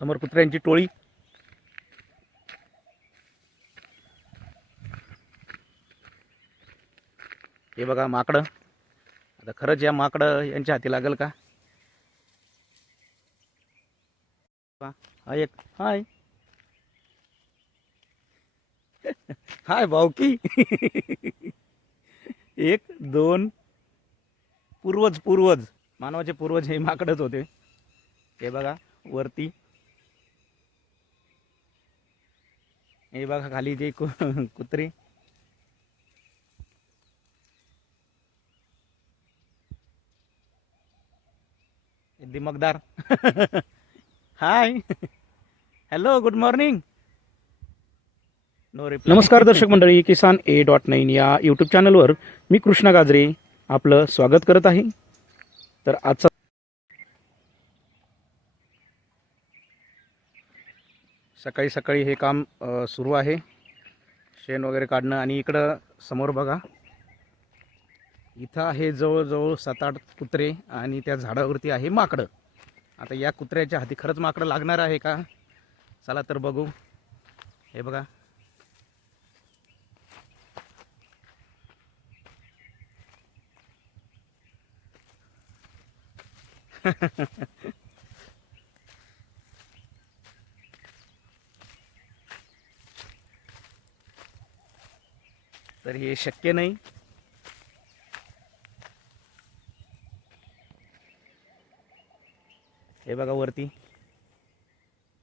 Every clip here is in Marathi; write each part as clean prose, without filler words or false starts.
समोर कुत्र्यांची टोळी. हे बघा माकडं. आता खरंच या माकडं यांच्या हाती लागेल का? हाय एक हाय हाय भाऊकी. एक दोन पूर्वज मानवाचे पूर्वज हे माकडच होते. हे बघा वरती. हे बघा खाली ते कुत्री. दिमकदार. Hi hello good morning. नमस्कार दर्शक मंडळी, किसान A.9 या यूट्यूब चॅनलवर मी कृष्णा गाजरे आपलं स्वागत करत आहे. तर आजचा सकाळी सकाळी हे काम सुरू आहे, शेण वगैरे काढणं. आणि इकडं समोर बघा, इथं आहे जवळजवळ 7-8 कुत्रे आणि त्या झाडावरती आहे माकडं. आता या कुत्र्याच्या हाती खरंच माकडं लागणार आहे का? चला तर बघू. हे बघा तर हे शक्य नाही. हे बघा वरती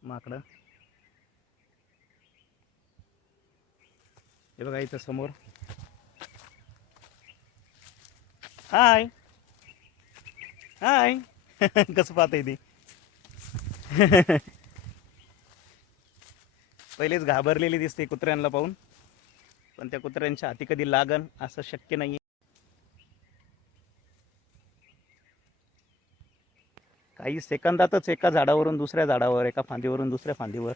माकडं. हे बघा इथं समोर. हाय हाय. कसं पाहतंय ते. पहिलेच घाबरलेली दिसते कुत्र्यांना पाहून, पण त्या कुत्र्यांच्या हाती कधी लागन असं शक्य नाही. काही सेकंदातच एका झाडावरून दुसऱ्या झाडावर, एका फांदीवरून दुसऱ्या फांदीवर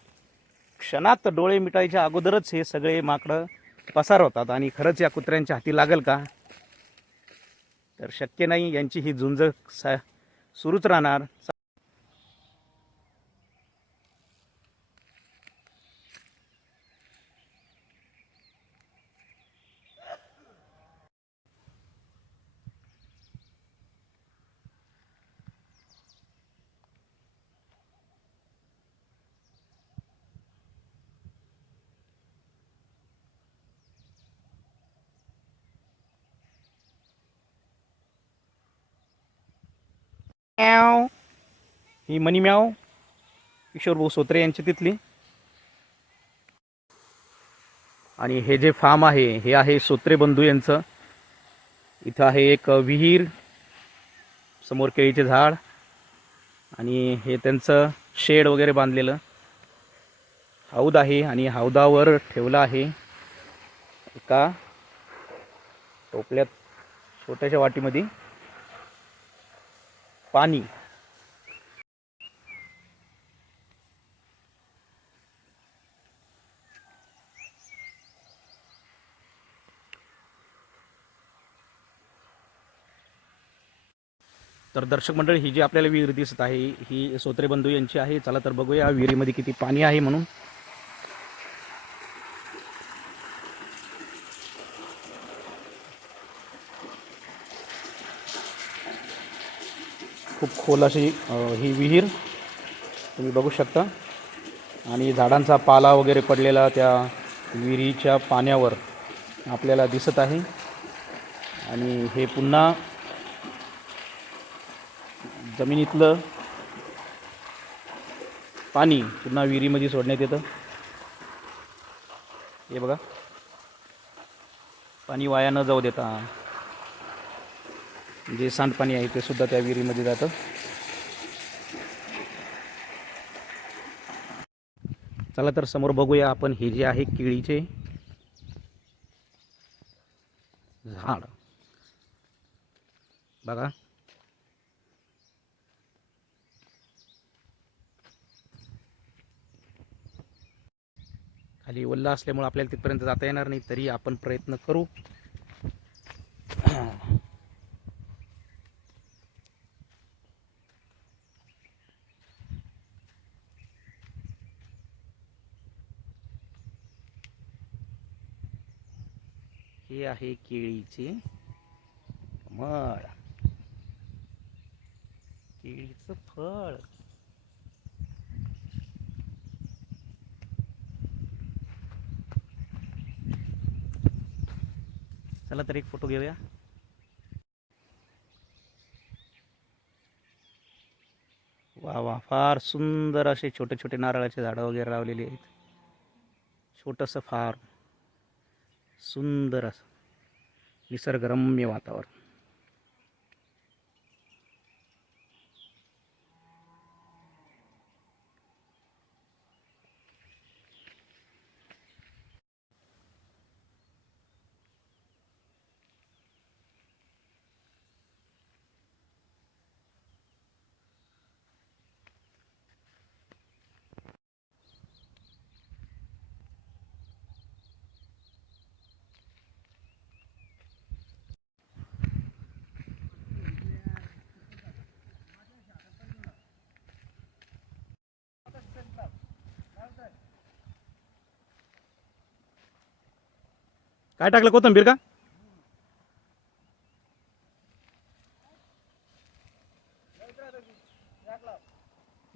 क्षणात डोळे मिटायच्या अगोदरच हे सगळे माकडं पसार होतात. आणि खरंच या कुत्र्यांच्या हाती लागेल का? तर शक्य नाही. यांची ही झुंज सुरूच राहणार. ही मनी म्याव किशोर भाऊ सोत्रे यांची तिथली. आणि हे जे फार्म आहे हे आहे सोत्रे बंधू यांचं. इथं आहे एक विहीर, समोर केळीचे झाड आणि हे त्यांचं शेड वगैरे बांधलेलं हौद आहे. आणि हौदावर ठेवलं आहे एका टोपल्यात छोट्याशा वाटीमध्ये पाणी. तर दर्शक मंडळी, ही जी आपल्याला विहीर दिसत आहे ही सोत्रे बंधू यांची आहे. चला तर बघूया विहिरीमध्ये किती पाणी आहे म्हणून. खूप खोल अशी ही विहीर तुम्ही बघू शकता. आणि झाडांचा पाला वगैरे पडलेला त्या विहिरीच्या पाण्यावर आपल्याला दिसत आहे. आणि हे पुन्हा जमिनीतलं पाणी पुन्हा विहिरीमध्ये सोडण्यात येतं. हे बघा, पाणी वाया न जाऊ देता जे सांडपाणी आहे ते सुद्धा त्या विहिरीमध्ये जातं. चला तर समोर बघूया आपण. हे जे आहे केळीचे झाड बघा. खाली ओल्ला असल्यामुळे आपल्याला तिथपर्यंत जाता येणार नाही, तरी आपण प्रयत्न करू. हे आहे केळीचे कमळ, केळीचं फळ. चला तर एक फोटो घेऊया. वा वा, फार सुंदर असे छोटे छोटे नारळाचे झाडं वगैरे लावलेली आहेत. छोटंसं फार सुंदर असं निसर्गरम्य वातावरण. काय टाकलं, कोथिंबीर का?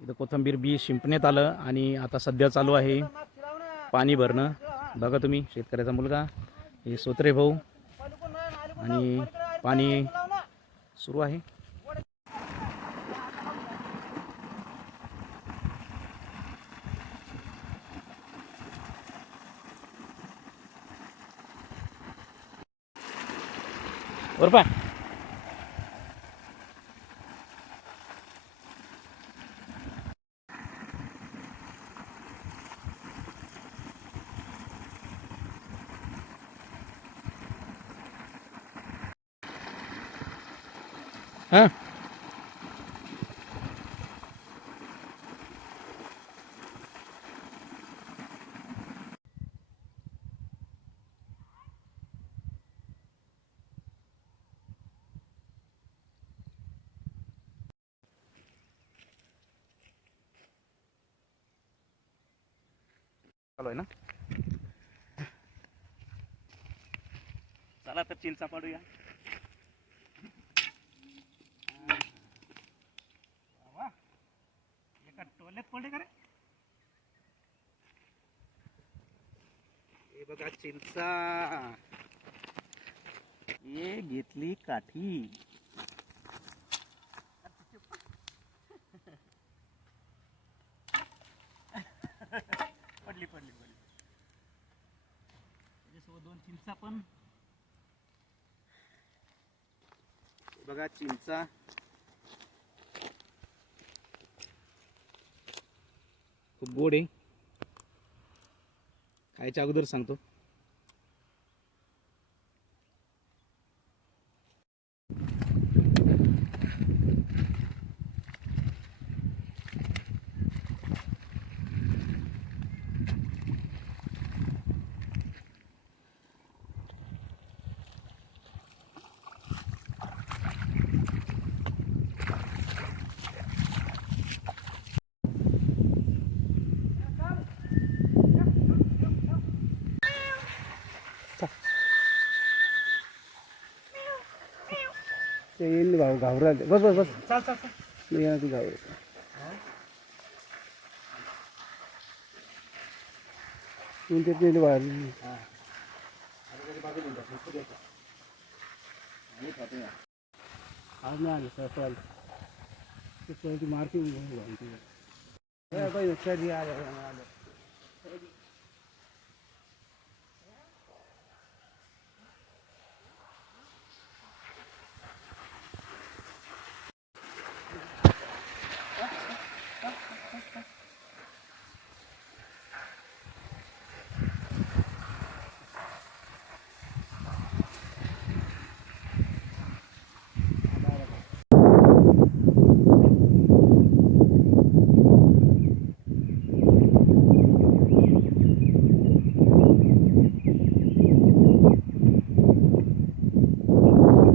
इथं कोथिंबीर बी शिंपण्यात आलं आणि आता सध्या चालू आहे पाणी भरणं. बघा तुम्ही, शेतकऱ्याचा मुलगा हे सोत्रे भाऊ, आणि पाणी सुरू आहे. बरोबर. हां, चालू आहे ना. चला तर चिंचा पाडूया. एका टोल्यात पडले का रे? हे बघा चिंचा, हे घेतली काठी. पडली पडली पडली. त्याच्यासोबत 2 चिंचा पण. बघा चिंचा, खूप गोड आहे. खायच्या अगोदर सांगतो. ते येईल भाऊ घाबरा. बस बस बस. चाल चाल चाल. मी येणार तू घाबरू. तू ते येईल बाहेर. आज नाही आलं सर. ते मारती. आलं